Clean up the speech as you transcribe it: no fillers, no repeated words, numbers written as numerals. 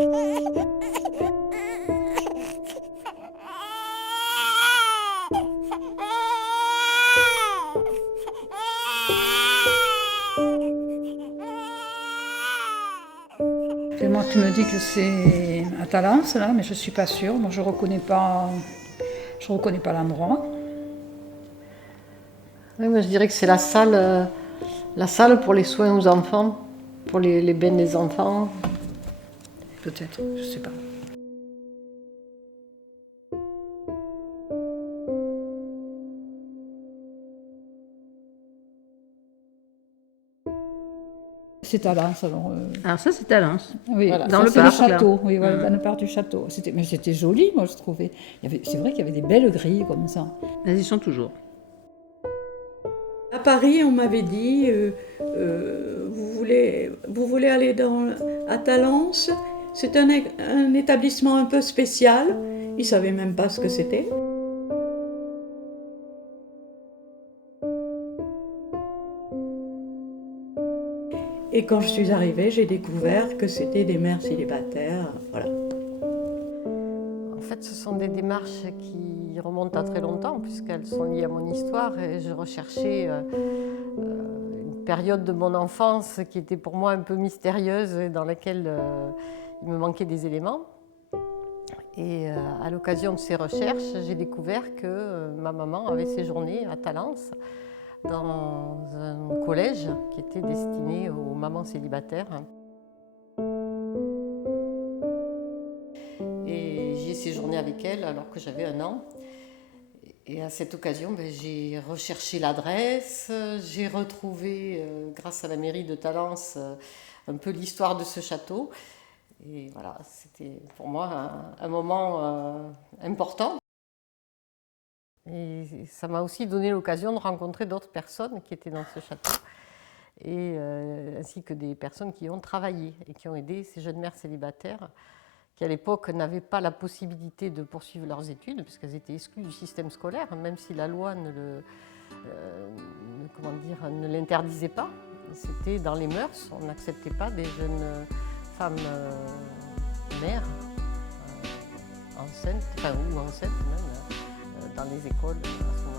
Et moi, tu me dis que c'est à Talence, là, mais je suis pas sûre. Moi, je reconnais pas l'endroit. Oui, mais je dirais que c'est la salle pour les soins aux enfants, pour les bains des enfants. Peut-être, je sais pas. C'est Talence, alors. Alors ça, c'est Talence. Oui, Voilà. Dans ça, le c'est parc, le là. château. Oui, voilà, dans le parc du château. Mais c'était joli, moi, je trouvais. C'est vrai qu'il y avait des belles grilles comme ça. Elles y sont toujours. À Paris, on m'avait dit vous voulez aller à Talence. C'est un établissement un peu spécial. Ils ne savaient même pas ce que c'était. Et quand je suis arrivée, j'ai découvert que c'était des mères célibataires. Voilà. En fait, ce sont des démarches qui remontent à très longtemps, puisqu'elles sont liées à mon histoire. Et je recherchais une période de mon enfance qui était pour moi un peu mystérieuse et dans laquelle il me manquait des éléments. Et à l'occasion de ces recherches, j'ai découvert que ma maman avait séjourné à Talence dans un collège qui était destiné aux mamans célibataires. Et j'y ai séjourné avec elle alors que j'avais 1 an. Et à cette occasion, j'ai recherché l'adresse, j'ai retrouvé, grâce à la mairie de Talence, un peu l'histoire de ce château. Et voilà, c'était pour moi un moment important. Et ça m'a aussi donné l'occasion de rencontrer d'autres personnes qui étaient dans ce château, et ainsi que des personnes qui ont travaillé et qui ont aidé ces jeunes mères célibataires qui, à l'époque, n'avaient pas la possibilité de poursuivre leurs études, puisqu'elles étaient exclues du système scolaire, même si la loi ne l'interdisait pas. C'était dans les mœurs, on n'acceptait pas des jeunes femmes mères enceintes, ou enceintes même, dans les écoles à ce moment-là.